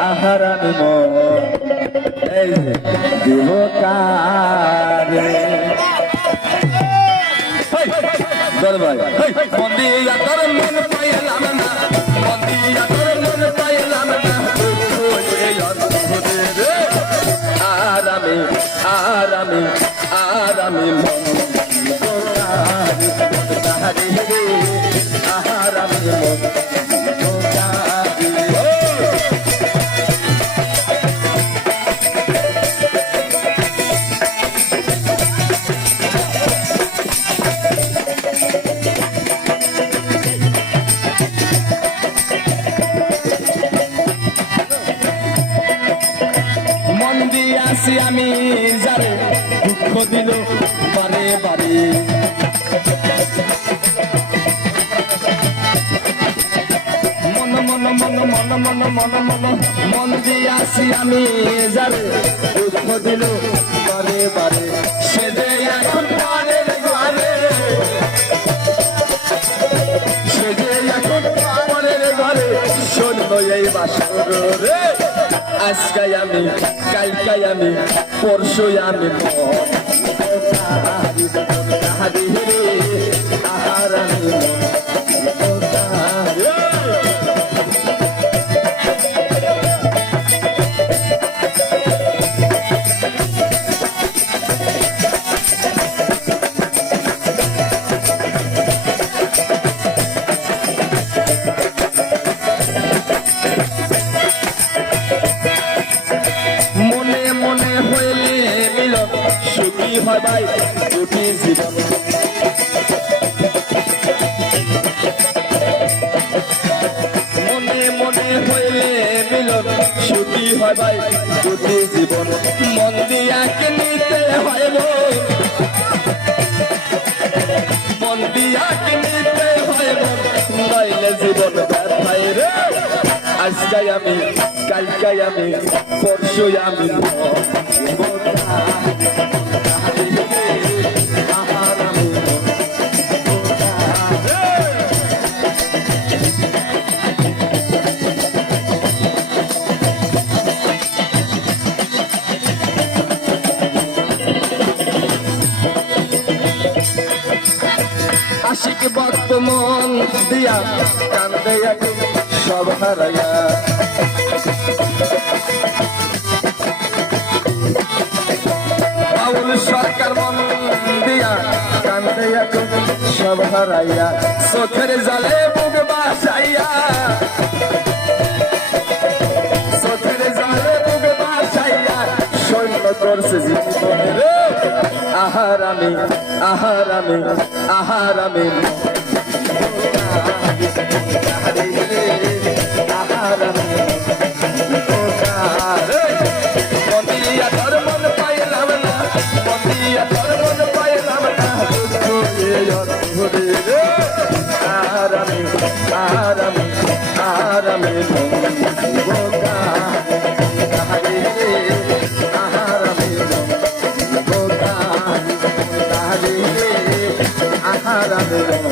আহার আমি দরবার আরামে আরামে আরামে মন আসি আমি যারে দুঃখ দিল বারে বারে। মন মন মন মন মন মন মন মন দিয়ে আসি আমি যারে দুঃখ দিল বারে বারে। সে এখন পারে এখন বাসর রে আজকাই আমি কালকাই আমি পরশু আমি। সুখী ভাই দুটি জীবন। মনে মনে হইলে মিলন সুখী ভাই দুটি জীবন। মন দিয়াকে নিতে হয় গো মন দিয়াকে নিতে হয় গো নইলে জীবন ব্যথায় রে। আজকাই আমি, কালকাই আমি পরশু আমি। আশিক বক্ত মন দিয়া কান্দে সব হারাইয়া সরকার মন সব হারাইয়া জালে বুক বাসাইয়া। সৈন্য করছে আহার আমি আহারামে আহারামে। আরামে আরামে আরামে Sara de